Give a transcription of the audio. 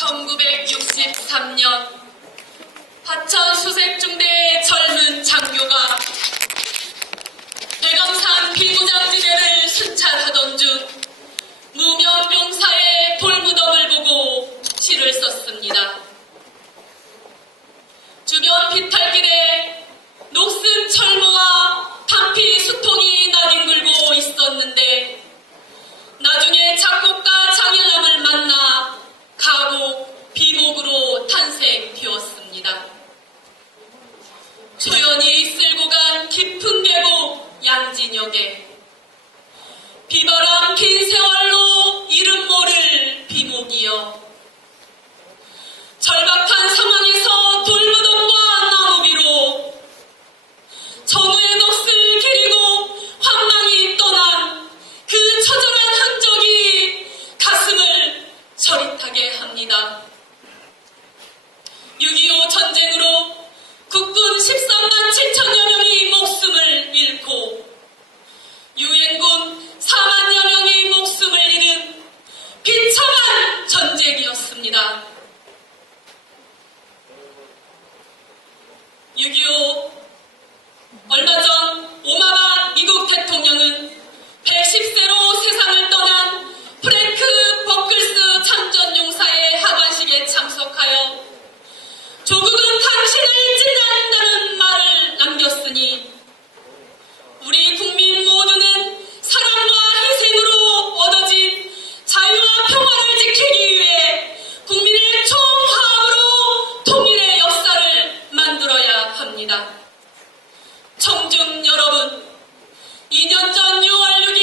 1963년 하천 수색중대의 젊은 장교가 대감산 비무장지대를 순찰하던 중 무명병사의 돌무덤을 보고 시를 썼습니다. 주변 비탈길에 녹슨 철무와 단피 수통이 나뒹굴고 있었는데 나중에 작곡가 장일남을 만나 가곡 비목으로 탄생되었습니다. 조연이 쓸고 간 깊은 계곡 양진역에. 비바람 긴 세월로 이름 모를 비목이여. 절박한 상황에서 돌무덤과 나무비로. 전우의 넋을 기리고 황망이 떠난 그 처절한 흔적이 가슴을 저릿하게 합니다. 6.25 전쟁으로 국군 13만 7천여 명이 목숨을 잃고 유엔군 4만여 명이 목숨을 잃은 비참한 전쟁이었습니다. 6.25 만들어야 합니다. 청중 여러분, 2년 전 6월 6일